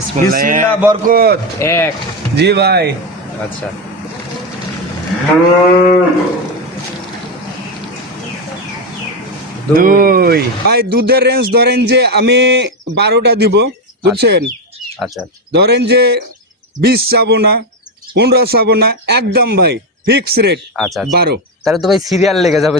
বিসমিল্লাহ। বরকত। এক। জি ভাই। আচ্ছা। দুই। ভাই দুধের রেঞ্জ ধরেন যে আমি বারোটা দিব বুঝছেন? আচ্ছা। ধরেন যে বিশ চাবো না পনেরো চাবো না একদম ভাই ফিক্স রেট আচ্ছা আচ্ছা। বারো। তাহলে তো ভাই সিরিয়াল লেগে যাবে।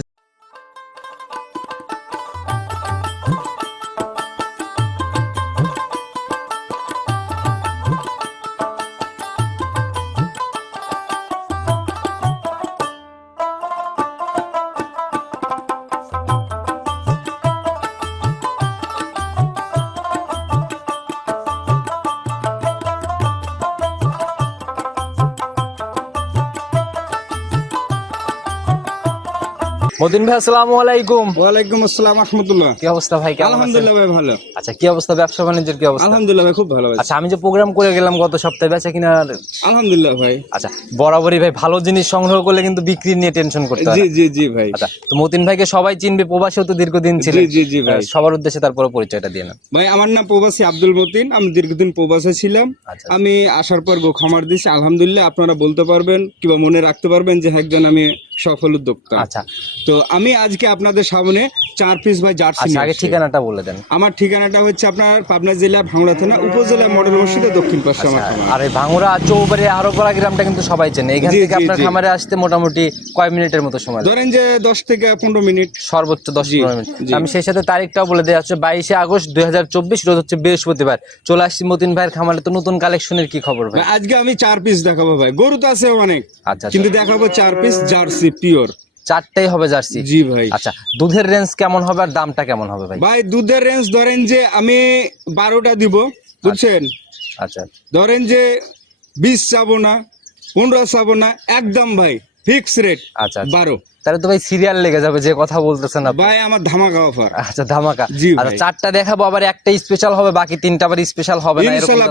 মতিন ভাই আসসালামু আলাইকুম। ওয়ালাইকুম আসসালাম আহমদুল্লাহ। কি অবস্থা ভাই কেমন আছেন? আলহামদুলিল্লাহ ভাই ভালো। আচ্ছা কি অবস্থা? ব্যবসা বাণিজ্যের কি অবস্থা? আলহামদুলিল্লাহ ভাই খুব ভালো ভাই আচ্ছা আমি যে প্রোগ্রাম করে গেলাম গত সপ্তাহে বেচা কিনা আলহামদুলিল্লাহ ভাই। আচ্ছা বরাবরই ভাই ভালো জিনিস সংগ্রহ করলে কিন্তু বিক্রি নিয়ে টেনশন করতে হয় জি জি জি ভাই। আচ্ছা তো মতিন ভাইকে সবাই চিনবে প্রবাসেও তো দীর্ঘদিন ছিল জি জি জি ভাই। সবার উদ্দেশ্যে তারপরে পরিচয়টা দিয়ে না ভাই আমার নাম প্রবাসী আব্দুল মতিন আমি দীর্ঘদিন প্রবাসে ছিলাম। আচ্ছা। আমি আসার পর গো খামার দিছি আলহামদুলিল্লাহ আপনারা বলতে পারবেন কিংবা মনে রাখতে পারবেন যে একজন আমি সফল উদ্যোক্তা। আচ্ছা। তো আমি আজকে আপনাদের সামনে চার পিস ভাই জার্সি আচ্ছা আগে ঠিকানাটা বলে দেন। আমার ঠিকানাটা হচ্ছে আপনার পাবনা জেলা ভাঙড়া থানা উপজেলা মডেল মসজিদের দক্ষিণ পাশে আমার আর এই ভাঙুরা চৌবাড়ি আরোপাড়া গ্রামটা কিন্তু সবাই চেনে। এখান থেকে আপনার খামারে আসতে মোটামুটি কয় মিনিটের মতো সময় ধরেন যে দশ থেকে পনেরো মিনিট। সর্বোচ্চ দশ পনেরো মিনিট। আমি সেই সাথে তারিখটাও বলে দেওয়া হচ্ছে বাইশে আগস্ট দুই হাজার চব্বিশ রোজ হচ্ছে বৃহস্পতিবার। চলে আসছি মতিন ভাইয়ের খামারে তো নতুন কালেকশনের কি খবর ভাই? ভাই, আজকে আমি চার পিস দেখাবো ভাই। গরু তো আছে অনেক আচ্ছা আচ্ছা। কিন্তু দেখাবো চার পিস জার্সি পিওর। চারটাই হবে জার্সি। জি ভাই। আচ্ছা দুধের রেঞ্জ কেমন হবে আর দামটা কেমন হবে ভাই? ভাই দুধের রেঞ্জ ধরেন যে আমি বারোটা দিব বুঝছেন? আচ্ছা ধরেন যে বিশ চাবো না পনেরো চাবো না একদম ভাই ফিক্স রেট আচ্ছা আচ্ছা। বারো। তাহলে তো ভাই সিরিয়াল লেগে যাবে যে কথা বলতেছেন আপনি। ভাই আমার ধামাকা অফার আচ্ছা ধামাকা। আচ্ছা চারটা দেখাবো আবার একটা স্পেশাল হবে বাকি তিনটা আবার স্পেশাল হবে না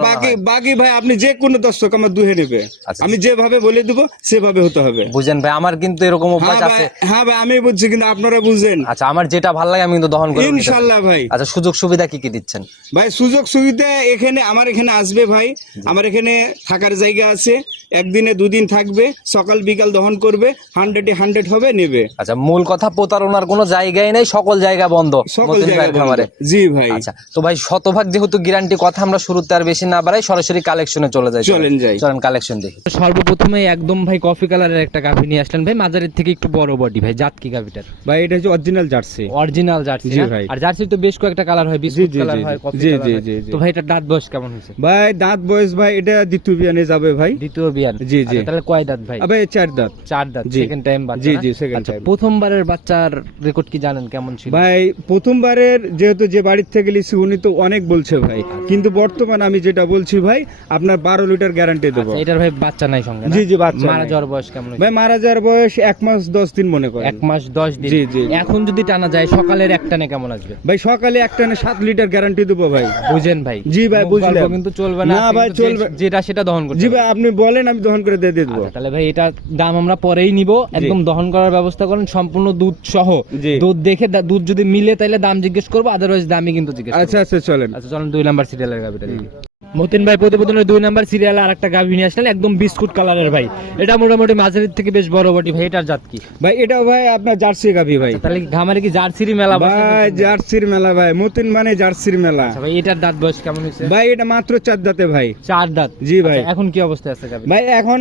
বাকি বাকি ভাই আপনি যে কোনো দর্শক আমার দুহে নেবে। আচ্ছা। আমি যেভাবে বলে দিব সেভাবে হতে হবে। বুঝেন ভাই আমার কিন্তু এরকম হ্যাঁ অভ্যাস আছে। হ্যাঁ ভাই আমি বুঝছি কিন্তু আপনারা বুঝেন। আচ্ছা আমার যেটা ভালো লাগে আমি কিন্তু দহন করে। ইনশাল্লাহ ভাই। আচ্ছা সুযোগ সুবিধা কি কি দিচ্ছেন? ভাই সুযোগ সুবিধা এখানে আমার এখানে আসবে ভাই। আমার এখানে থাকার জায়গা আছে। একদিনে দুদিন থাকবে সকাল বিকাল দহন করবে হান্ড্রেডে হান্ড্রেড হবে নেবে। আচ্ছা মূল কথা প্রতারণার কোনো জায়গায় নেই সকল জায়গা বন্ধ সকল খামারে। জি ভাই। আচ্ছা তো ভাই শতভাগ যেহেতু গ্যারান্টি কথা আমরা শুরুতে আর বেশি না বাড়াই সরাসরি কালেকশনে চলে যাই চলেন যাই। চলেন কালেকশন দেখি। সর্বপ্রথমে একদম ভাই কফি কালারের একটা গাভি নিয়ে আসলেন ভাই মাজারের থেকে একটু বড় বডি ভাই জাত কি গাভিটার ভাই এটা হচ্ছে অরিজিনাল জার্সি অরিজিনাল জার্সি জি ভাই। আর জার্সির তো বেশ কয়েকটা কালার হয় বিস্কুট কালার হয় কফি জি, কালার জি, জি, জি। তো ভাই এটা দাঁত বয়স কেমন হয়েছে? ভাই দাঁত বয়স ভাই এটা দ্বিতীয় বিয়ানে যাবে ভাই। দ্বিতীয় বিয়ান। জি, জি। আচ্ছা, তাহলে কয় দাঁত ভাই? আবে চার দাঁত। চার দাঁত সেকেন্ড টাইম বাচ্চা জি, জি, আচ্ছা প্রথমবারের বাচ্চার রেকর্ড কি জানেন কেমন ছিল? ভাই প্রথমবারের যেহেতু যে বাড়ির থেকে লিছি উনি তো অনেক বলছে ভাই। কিন্তু বর্তমান আমি যেটা বলছি ভাই আপনার বারো লিটার গ্যারান্টি দেবো। আচ্ছা, এটার ভাই বাচ্চা নাই সঙ্গে জি, জি, বাচ্চা মারা যাওয়ার বয়স কেমন ভাই মারা যাওয়ার বয়স এক মাস দশ দিন মনে করেন। এক মাস দশ দিন। জি, জি। এখন যদি টানা যায় সকালের এক টানে কেমন আসবে? ভাই সকালে একটা না সাত লিটার গ্যারান্টি দেবো ভাই। বুঝেন ভাই। জি ভাই। গল্প কিন্তু চলবে না না ভাই, চলবে। যেটা সেটা দহন করতে জি ভাই আপনি বলেন আমি দহন করে দিয়ে দেবো। আচ্ছা, তাহলে ভাই এটা দাম আমরা পরেই নিব। একদম দহন করার ব্যবস্থা করেন সম্পূর্ণ দুধ সহ। দুধ দেখে দুধ যদি মিলে তাহলে দাম জিজ্ঞেস করব আদারওয়াইজ দামই কিন্তু জিজ্ঞেস আচ্ছা আচ্ছা চলেন। আচ্ছা চলেন দুই নাম্বার সিরিয়ালের দেখি। মতিন ভাই প্রতিবেদনের দুই নাম্বার সিরিয়ালে আর একটা গাভি নিয়ে আসলেন একদম বিস্কুট কালারের ভাই। এটা মোটামুটি মাঝারির থেকে বেশ বড় বটি ভাই এটার জাত কি? ভাই এটা ভাই আপনার জার্সি গাভি ভাই। আচ্ছা, তাহলে ঘামারে কি জার্সির মেলা ভাই জার্সির মেলা ভাই মতিন মানে জার্সির মেলা। আচ্ছা ভাই এটার দাঁত বয়স কেমন হয়েছে? ভাই এটা মাত্র চার দাঁতে ভাই। চার দাঁত? জি ভাই। আচ্ছা, এখন কি অবস্থায় আছে গাভি ভাই এখন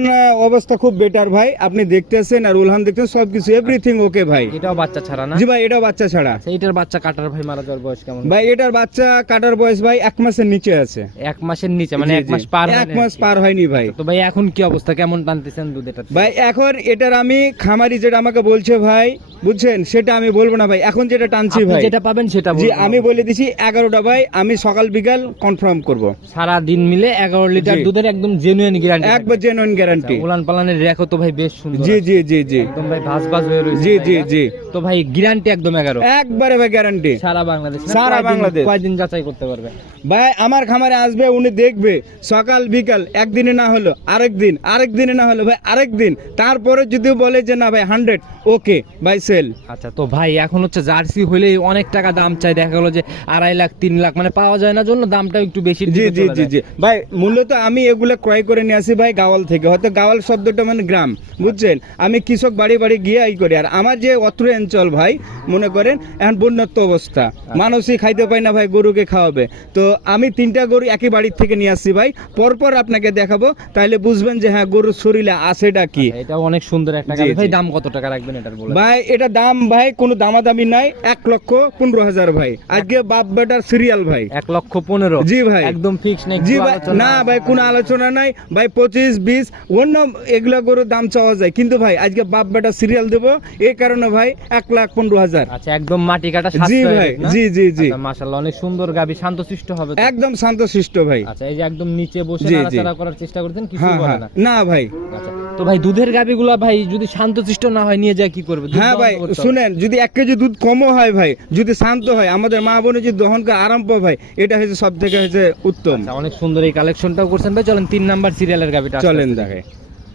অবস্থা খুব বেটার ভাই। আপনি দেখতেছেন আর উলহান দেখতেছেন সবকিছু এভরিথিং ওকে ভাই। এটাও বাচ্চা ছাড়া না? জি ভাই এটাও বাচ্চা ছাড়া। এটার বাচ্চা কাটার ভাই মারা যাওয়ার বয়স কেমন? ভাই এটার বাচ্চা কাটার বয়স ভাই এক মাসের নিচে আছে। এক মাসের নিচে মানে এক মাস পার এক মাস পার হয়নি ভাই। তো ভাই এখন কি অবস্থা? কেমন টানতেছেন দুধ এটা ভাই এখন এটার আমি খামারি যেটা আমাকে বলছে ভাই বুঝছেন? সেটা আমি বলব না ভাই। এখন যেটা টানছি ভাই যেটা পাবেন সেটা জি আমি বলে দিছি এগারোটা ভাই আমি সকাল বিকাল কনফার্ম করব। সারা দিন মিলে এগারো লিটার দুধের একদম জেনুইন গ্যারান্টি একবার জেনুইন গ্যারান্টি উলান পালানের রেখো তো ভাই বেশ সুন্দর জি জি জি জি। একদম ভাই ভাস ভাস হয়ে রয়েছে জি জি জি। তো ভাই গ্যারান্টি একদম এগারো। একবারে ভাই গ্যারান্টি সারা বাংলাদেশ? সারা বাংলাদেশ। কয়দিন যাচাই করতে পারবে? ভাই আমার খামারে আসবে উনি দেখবে সকাল বিকাল একদিনে না হলো আরেক দিন আরেক দিনে না হলো ভাই আরেক দিন। তারপরে যদি বলে যে না ভাই হান্ড্রেড ওকে ভাই সেল আচ্ছা তো ভাই এখন হচ্ছে জার্সি হলেই অনেক টাকা দাম চাই। দেখা গেলো যে আড়াই লাখ তিন লাখ মানে পাওয়া যায় না জন্য দামটা একটু বেশি জি জি জি জি। ভাই মূলত আমি এগুলো ক্রয় করে নিয়ে আসি ভাই গাওয়াল থেকে। হয়তো গাওয়াল শব্দটা মানে গ্রাম বুঝছেন? আমি কৃষক বাড়ি বাড়ি গিয়ে এই করি। আর আমার যে অত্র অঞ্চল ভাই মনে করেন এখন বন্যত্ব অবস্থা। মানুষই খাইতে পায় না ভাই গরুকে খাওয়াবে। তো আমি তিনটা গরু একই বাড়ির থেকে নিয়ে আসছি ভাই। পরপর আপনাকে দেখাবো তাহলে বুঝবেন যে হ্যাঁ গরুর শরীরে আছেটা কি। এটা অনেক সুন্দর একটা গাড়ি ভাই দাম কত টাকা রাখবেন এটার বলে? ভাই এটা দাম ভাই কোনো দামাদামি নাই এক লক্ষ পনেরো হাজার ভাই। আজকে বাপ বেটার সিরিয়াল ভাই। এক লক্ষ পনেরো? জি ভাই। একদম ফিক্স নেই জি ভাই না ভাই কোনো আলোচনা নাই। ভাই পঁচিশ বিশ অন্য এগুলা গরুর দাম চাওয়া যায়। কিন্তু ভাই আজকে বাপ বেটার সিরিয়াল দেবো এই কারণে ভাই এক লাখ পনেরো হাজার। আচ্ছা একদম মাটি কাটা জি ভাই জি জি জি। আচ্ছা, মাশাআল্লাহ অনেক সুন্দর গাবি শান্তশিষ্ট হবে তো। একদম শান্তশিষ্ট ভাই। আচ্ছা এই যে একদম নিচে বসে। নাড়াচাড়া করার চেষ্টা করছেন কিছু হ্যাঁ বলে হ্যাঁ। না। না ভাই। আচ্ছা তো ভাই দুধের গাবিগুলা ভাই যদি শান্তশিষ্ট না হয় নিয়ে যায় কি করবে? হ্যাঁ ভাই শুনেন যদি এক কেজি দুধ কমও হয় ভাই যদি শান্ত হয় আমাদের মা বোনে যদি দহন করে আরাম পায় ভাই এটা হচ্ছে সব থেকে হচ্ছে উত্তম। আচ্ছা, অনেক সুন্দর এই কালেকশনটাও করছেন ভাই। চলেন তিন নাম্বার সিরিয়ালের গাবিটা চলেন দেখে।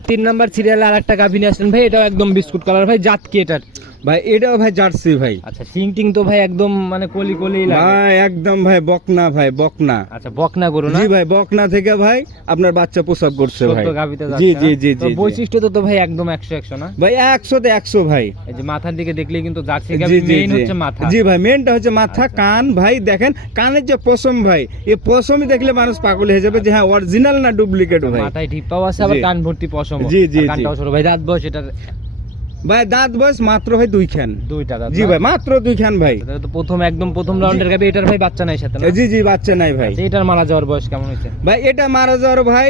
তিন নাম্বার সিরিয়ালে আর একটা গাভি নিয়ে আসলেন ভাই এটাও একদম বিস্কুট কালার ভাই জাত কি এটার। ভাই এটাও ভাই জার্সি ভাই। আচ্ছা সিং টিং তো ভাই একদম মানে কলি কলি লাগে। ভাই একদম ভাই বকনা ভাই বকনা। আচ্ছা বকনা গরু না? জি ভাই বকনা থেকে ভাই আপনার বাচ্চা প্রসব করছে ভাই। জি জি জি তো জি। বৈশিষ্ট্য তো তো ভাই একদম একশো একশো না? ভাই একশোতে একশো ভাই। এই যে মাথার দিকে দেখলেই কিন্তু জার্সি জি মেইন হচ্ছে মাথা। জি ভাই মেনটা হচ্ছে মাথা আচ্ছা। কান ভাই দেখেন কানের যে পশম ভাই এই পশমই দেখলে মানুষ পাগল হয়ে যাবে যে হ্যাঁ অরিজিনাল না ডুপ্লিকেট ভাই। মাথায় ঢিপাও আছে আবার কান ভর্তি পশম জি, জি। কানটাও ছোট। ভাই রাত বয়স এটার ভাই দাঁত বয়স মাত্র ভাই দুই খান। দুইটা দাঁত জি ভাই মাত্র দুই খান ভাই। তো প্রথম একদম প্রথম রাউন্ডের গাবি এটার ভাই বাচ্চা নাই সাথে জি জি বাচ্চা নাই ভাই। আচ্ছা, এটার মারা যাওয়ার বয়স কেমন হয়েছে? ভাই এটা মারা যাওয়ার ভাই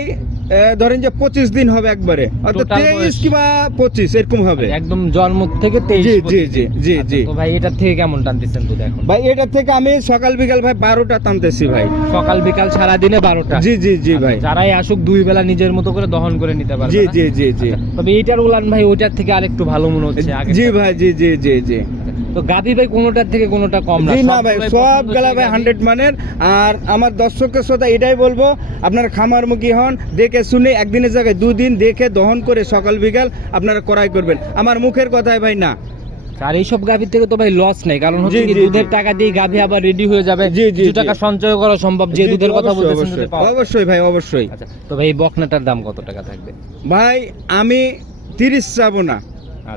ধরেন যে পঁচিশ দিন হবে একবারে। অর্থাৎ তেইশ কিংবা পঁচিশ এরকম হবে। একদম জন্ম থেকে তেইশ জি, জি, জি, জি, আচ্ছা, জি। তো ভাই এটার থেকে কেমন টানতেছেন তো দেখো ভাই এটা থেকে আমি সকাল বিকাল ভাই বারোটা টানতেছি ভাই। সকাল বিকাল সারা দিনে বারোটা? জি জি জি ভাই। যারাই আসুক দুই বেলা নিজের মতো করে দহন করে নিতে পারবে জি জি জি জি। আচ্ছা, তবে এইটার উলান ভাই ওইটার থেকে আরেকটু ভালো মনে হচ্ছে আগে জি ভাই জি জি জি জি। তো গাবি ভাই কোনোটার থেকে কোনোটা কম না না ভাই সব গেলা ভাই হান্ড্রেড মানের। আর আমার দর্শকের শ্রোতা এটাই বলব আপনার খামারমুখী হন দেখে শুনে একদিনের জায়গায় দুদিন দেখে দহন করে সকাল বিকাল আপনারা ক্রয় করবেন। আমার মুখের কথায় ভাই না। আর এইসব গাভির থেকে তো ভাই লস নেই কারণ হচ্ছে কি দুধের টাকা দিয়ে গাভি আবার রেডি হয়ে যাবে কিছু টাকা সঞ্চয় করা সম্ভব যে দুধের কথা বলতেছেন অবশ্যই। ভাই অবশ্যই। আচ্ছা তো ভাই এই বকনাটার দাম কত টাকা থাকবে? ভাই আমি তিরিশ চাবো না।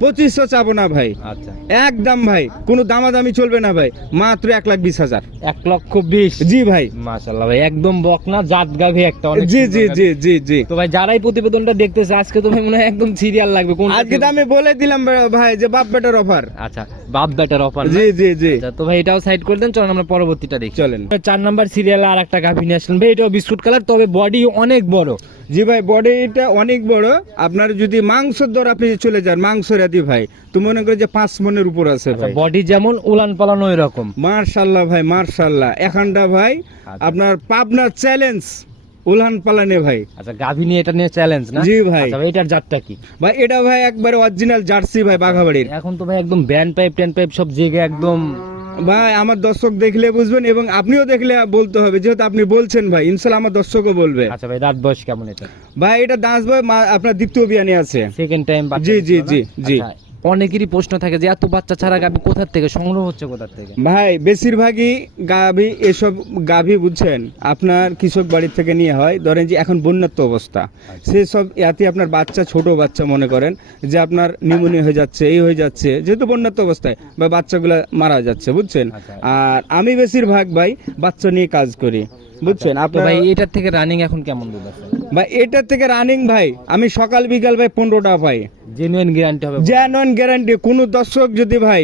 পঁচিশশো চাবো না ভাই। আচ্ছা। একদম ভাই কোনো দামাদামি চলবে না ভাই মাত্র এক লাখ বিশ হাজার। এক লক্ষ বিশ? জি ভাই। মাশাল্লাহ ভাই একদম বকনা জাত গাভি একটা জি জি জি জি জি। তো ভাই যারাই প্রতিবেদনটা দেখতেছে আজকে তো ভাই মনে হয় একদম সিরিয়াল লাগবে কোন আজকে তো আমি বলে দিলাম ভাই যে বাপ বেটার অফার আচ্ছা বাপ বেটার অফার জি জি জি। আচ্ছা তো ভাই এটাও সাইড করে দেন চলুন আমরা পরবর্তীটা দেখি। চলেন। চার নাম্বার সিরিয়াল আর একটা গাভি নিয়ে আসলেন ভাই এটাও বিস্কুট কালার তবে বডি অনেক বড়। জি ভাই বডিটা অনেক বড়। আপনার যদি মাংসর দর আপনি চলে যান মাংস রাতি ভাই তুমি মনে করো যে পাঁচ মনের উপর আছে আচ্ছা ভাই। বডি যেমন উলান পালানো এরকম মার্শাল্লাহ ভাই মার্শাল্লাহ। এখানটা ভাই আচ্ছা। আপনার পাবনার চ্যালেঞ্জ। উলহান পালানে ভাই। আচ্ছা গাভি নিয়ে এটা নিয়ে চ্যালেঞ্জ না? জি ভাই। আচ্ছা এটার জাতটা কি? ভাই এটা ভাই একবারে অরিজিনাল জার্সি ভাই বাঘাবাড়ির। এখন তো ভাই একদম ব্যান্ড পাইপ ট্যান পাইপ সব জেগে একদম ভাই আমার দর্শক দেখলে বুঝবেন এবং আপনিও দেখলে বলতে হবে যেহেতু আপনি বলছেন ভাই ইনশাল্লাহ আমার দর্শকও বলবে। আচ্ছা ভাই রাত বয়স কেমন এটা? ভাই এটা দাস ভাই আপনার দ্বিতীয় বিয়ানে আছে। সেকেন্ড টাইম জি, জি, জি, জি। অনেকেরই প্রশ্ন থাকে যে এত বাচ্চা ছাড়া গাভী কোথার থেকে? সংগ্রহ হচ্ছে কোথার থেকে? ভাই বেশিরভাগই গাভী এসব গাভী বুঝছেন আপনার কৃষক বাড়ির থেকে নিয়ে হয়। ধরেন যে এখন বন্যাত্ম অবস্থা। সেসব ইয়াতে আপনার বাচ্চা ছোট বাচ্চা মনে করেন যে আপনার নিউমোনিয়া হয়ে যাচ্ছে এই হয়ে যাচ্ছে যেহেতু বন্যাত্ম অবস্থায় বা বাচ্চাগুলো মারা যাচ্ছে বুঝছেন? আচ্ছা। আর আমি বেশিরভাগ ভাই বাচ্চা নিয়ে কাজ করি। বুঝছেন? আপনি আপনার ভাই এটার থেকে রানিং এখন কেমন দুধ আছে? ভাই এটার থেকে রানিং ভাই আমি সকাল বিকাল ভাই পনেরোটা পাই জেনুইন গ্যারান্টি হবে। জেনুইন গ্যারান্টি কোনো দর্শক যদি ভাই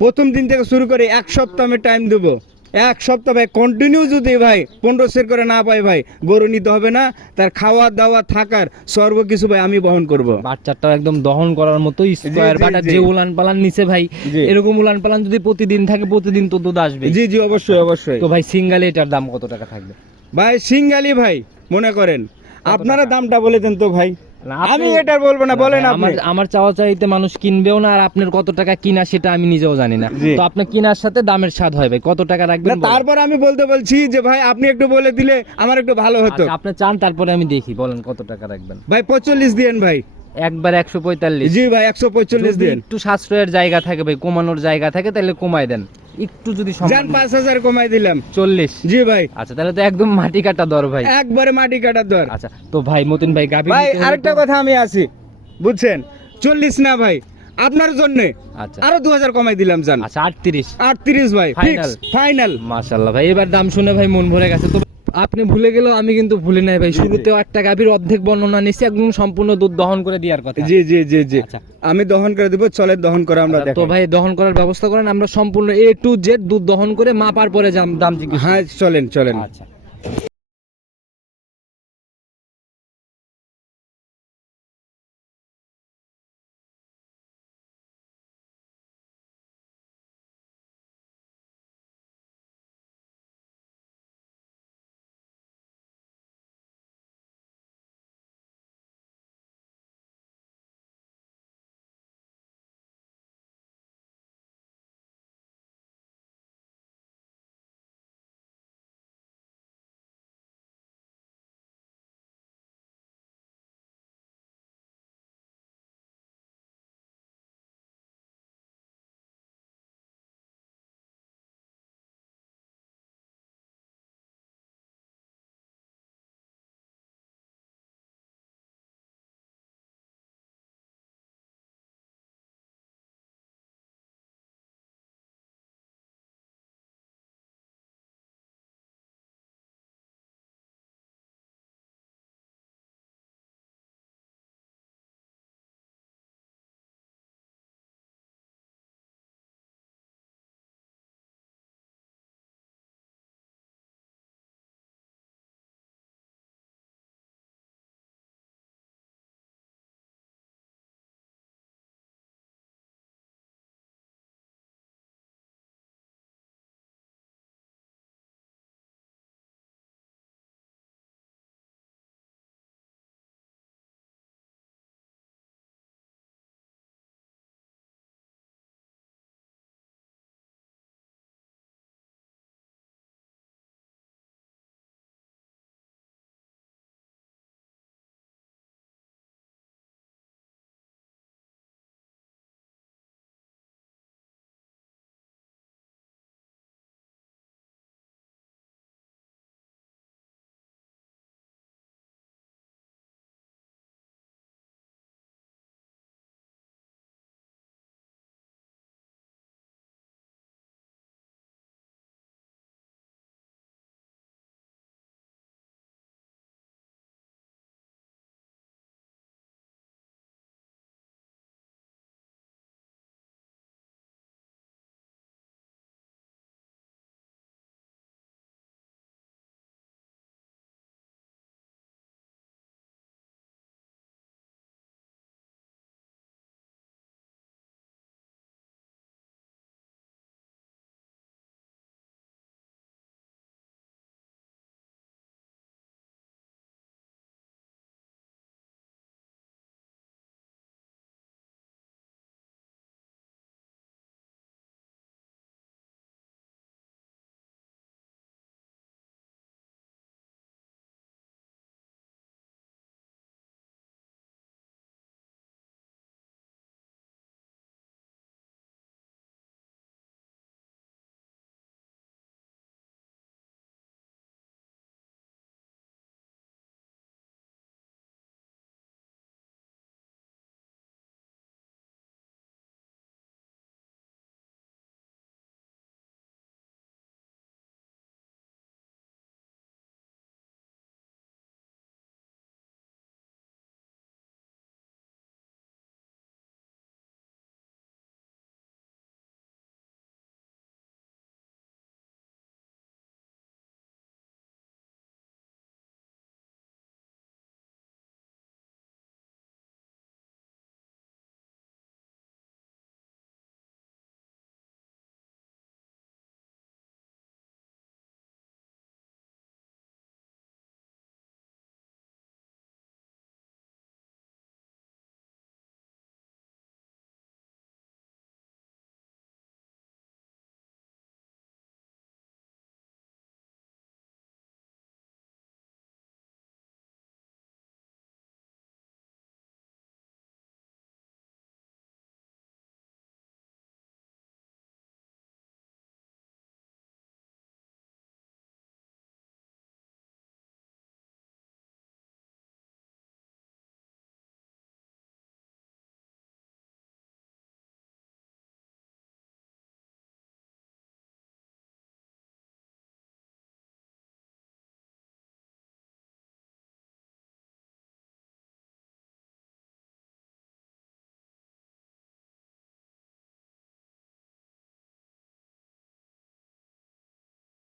প্রথম দিন থেকে শুরু করে এক সপ্তাহ আমি টাইম দেবো। এক সপ্তাহ ভাই কন্টিনিউ যদি ভাই পনেরো সের করে না পাই ভাই গরু নিতে হবে না তার খাওয়া দাওয়া থাকার সর্ব কিছু ভাই আমি বহন করব। বাচ্চাটাও একদম দহন করার মতো স্কোয়ার বাটা যে উলান পালান নিচে ভাই এরকম উলান পালান যদি প্রতিদিন থাকে প্রতিদিন তো দুধ আসবে। জি জি অবশ্যই অবশ্যই। তো ভাই সিঙ্গালে এটার দাম কত টাকা থাকবে? ভাই সিঙ্গালি ভাই মনে করেন। আপনারা দামটা বলে দেন তো ভাই। আমি এটা বলব না বলেন আপনি। আমার আমার চাওয়া চাইতে মানুষ কিনবেও না আর আপনার কত টাকা কিনা সেটা আমি নিজেও জানি না। তো আপনার কিনার সাথে দামের স্বাদ হয় ভাই কত টাকা রাখবেন তারপর আমি বলতে বলছি যে ভাই আপনি একটু বলে দিলে আমার একটু ভালো হতো। আচ্ছা, আপনি চান তারপরে আমি দেখি বলেন কত টাকা রাখবেন। ভাই পঁয়তাল্লিশ দিয়েন ভাই। একবার একশো পঁয়তাল্লিশ। জি ভাই একশো পঁয়তাল্লিশ দিন একটু সাশ্রয়ের জায়গা থাকে ভাই কমানোর জায়গা থাকে তাহলে কমাই দেন। একটু যদি যান পাঁচ হাজার কমাই দিলাম। চল্লিশ। জি ভাই। আচ্ছা তাহলে তো একদম মাটি কাটা দর ভাই। একবারে মাটি কাটার দর। আচ্ছা তো ভাই মতিন ভাই গাভী ভাই আরেকটা কথা আমি আছি। বুঝছেন? চল্লিশ না ভাই আপনার জন্য আচ্ছা। আরও দু হাজার কমাই দিলাম জান। আচ্ছা আটত্রিশ। আটত্রিশ ভাই ফাইনাল ফাইনাল মাশাল্লাহ ভাই এবার দাম শুনে ভাই মন ভরে গেছে। তো আপনি ভুলে গেলেও আমি কিন্তু ভুলে নাই ভাই। শুরুতেও একটা গাভীর অর্ধেক বর্ণনা নিছি একদম সম্পূর্ণ দুধ দহন করে দেওয়ার কথা। জি জি জি জি। আচ্ছা। আমি দহন করে দেবো চলে দহন করে আমরা তো ভাই দহন করার ব্যবস্থা করেন আমরা সম্পূর্ণ এ টু জেড দুধ দহন করে মাপার পরে দাম জিজ্ঞেস হ্যাঁ চলেন চলেন। আচ্ছা।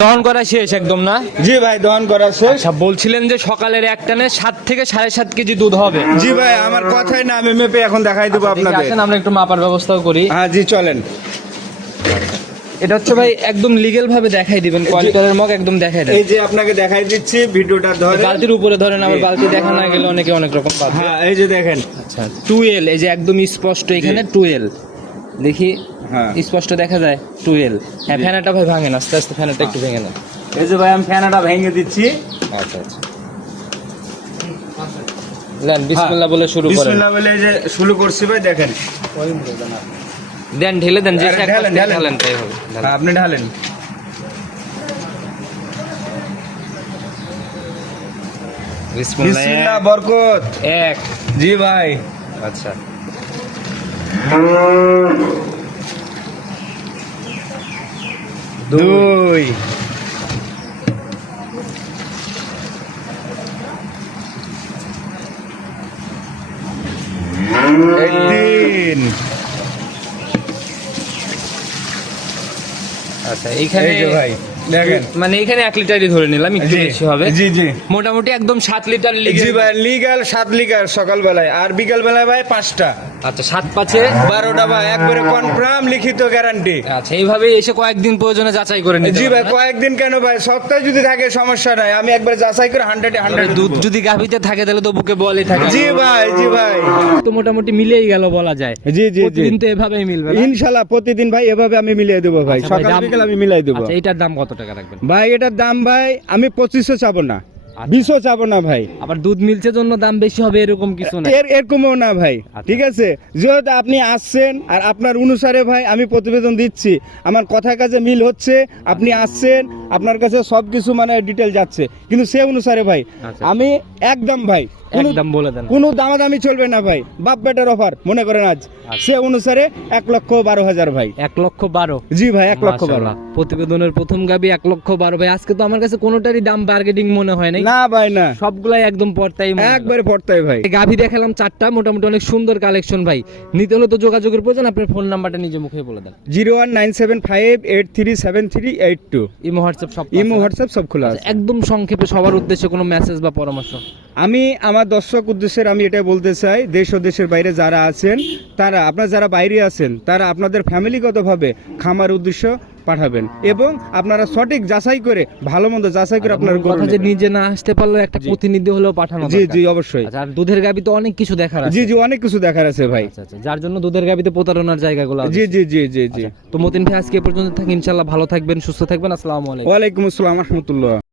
দহন করা শেষ একদম না? জি ভাই দহন করা শেষ। আচ্ছা বলছিলেন যে সকালের এক টানে সাত থেকে সাড়ে সাত কেজি দুধ হবে। জি ভাই আমার কথাই না আমি মেপে এখন দেখাই দেবো দেখি আপনাদের। আসেন আমরা একটু মাপার ব্যবস্থাও করি। হ্যাঁ জি চলেন। এটা হচ্ছে ভাই একদম লিগেল ভাবে দেখাই দিবেন কোয়ালিটারের মগ একদম দেখাই দেন। এই যে আপনাকে দেখাই দিচ্ছি ভিডিওটা ধরে বালতির উপরে ধরেন আমার বালতি দেখা না গেলে অনেকে অনেক রকম পাবে। হ্যাঁ এই যে দেখেন। আচ্ছা টুয়েল এই যে একদম স্পষ্ট এখানে টুয়েল দেখি স্পষ্ট দেখা যায় টুয়েল। হ্যাঁ ফ্যানাটা ভাই ভাঙে না আস্তে আস্তে ফ্যানাটা একটু ভেঙে না এই যে ভাই আমি ফ্যানাটা ভেঙে দিচ্ছি। আচ্ছা আচ্ছা। দেন বিসমিল্লাহ বলে শুরু করেন। বিসমিল্লাহ বলে যে শুরু করছি ভাই দেখেন। দেন ঢেলে দেন যে ঢালেন, ঢালেন। তাই হবে। হ্যাঁ, আপনি ঢালেন। বিসমিল্লাহ বিসমিল্লাহ বরকত। এক। জি ভাই। আচ্ছা। দুই। তিন। আচ্ছা এইখানে ভাই। দেখেন। মানে এখানে এক লিটারই ধরে নিলাম একটু বেশি হবে। জি জি। মোটামুটি একদম সাত লিটার জি ভাই লিগাল সাত লিগার সকালবেলায় আর বিকাল বেলায় ভাই পাঁচটা। আচ্ছা সাত পাঁচে? বারোটা ভাই একবারে কনফার্ম লিখিত গ্যারান্টি আচ্ছা এইভাবে এসে কয়েকদিন প্রয়োজনে যাচাই করে নিতে জি ভাই কয়েকদিন কেন ভাই? সপ্তাহে যদি থাকে সমস্যা নাই। আমি একবার যাচাই করে হান্ড্রেডে হান্ড্রেড দুধ যদি গাভিতে থাকে তাহলে তো বুকে বলই থাকে। জি ভাই জি ভাই। তো মোটামুটি মিলেই গেল বলা যায়। জি জি জি। প্রতিদিন তো এভাবেই মিলবে না? ইনশাল্লাহ প্রতিদিন ভাই এভাবে আমি মিলিয়ে দেবো ভাই। আচ্ছা সকাল বিকাল আমি মিলাই দেবো। আচ্ছা এটার দাম কত? টাকা রাখবেন? ভাই এটার দাম ভাই আমি পঁচিশশো চাবো না। আচ্ছা। বিশও চাবো না ভাই। আবার দুধ মিলছে জন্য দাম বেশি হবে এরকম কিছু না এর এরকমও না ভাই আচ্ছা। ঠিক আছে? যেহেতু আপনি আসছেন আর আপনার অনুসারে ভাই আমি প্রতিবেদন দিচ্ছি। আমার কথার কাছে মিল হচ্ছে আপনি আসছেন আপনার কাছে সব কিছু মানে ডিটেল যাচ্ছে। কিন্তু সে অনুসারে ভাই আচ্ছা। আমি একদম ভাই একদম বলে দেন কোনো দামাদামি চলবে না ভাই। বাপ বেটার অফার মনে করেন আজ। আচ্ছা। সে অনুসারে এক লক্ষ বারো হাজার ভাই। এক লক্ষ বারো? জি ভাই এক লক্ষ বারো। প্রতিবেদনের প্রথম গাবি এক লক্ষ বারো ভাই। আজকে তো আমার কাছে কোনোটারই দাম বার্গেটিং মনে হয় না ভাই না। সবগুলাই একদম পর্তাই একবারে পড়তাই ভাই। গাভি দেখালাম চারটা মোটামুটি অনেক সুন্দর কালেকশন ভাই। নিতে হলে তো যোগাযোগের প্রয়োজন আপনার ফোন নাম্বারটা নিজে মুখে বলে দেন। Zero one nine seven five eight three seven three eight two. Imo WhatsApp সব ইমো হোয়াটসঅ্যাপ সব খোলা আছে। আচ্ছা, একদম সংক্ষেপে সবার উদ্দেশ্যে কোনো মেসেজ বা পরামর্শ? আমি আমার দর্শক উদ্দেশ্যের আমি এটা বলতে চাই দেশ ও দেশের বাইরে যারা আছেন তারা আপনার যারা বাইরে আছেন তারা আপনাদের ফ্যামিলিগতভাবে খামার উদ্দেশ্য পাঠাবেন এবং আপনারা সঠিক যাচাই করে ভালো মন্দ যাচাই করে আপনার কথা যে নিজে না আসতে পারলেও একটা প্রতিনিধি হলেও পাঠানো জি জি অবশ্যই। আচ্ছা আর দুধের গাবি তো অনেক কিছু দেখার আছে। জি জি অনেক কিছু দেখার আছে ভাই। আচ্ছা আচ্ছা যার জন্য দুধের গাবিতে প্রতারণার জায়গাগুলো আছে। জি জি জি জি জি। তো মতিন ভাই আজকে পর্যন্ত থাকি ইনশাল্লাহ ভালো থাকবেন সুস্থ থাকবেন আসসালামু আলাইকুম। ওয়ালাইকুম আসসালাম রহমতুল্লাহ।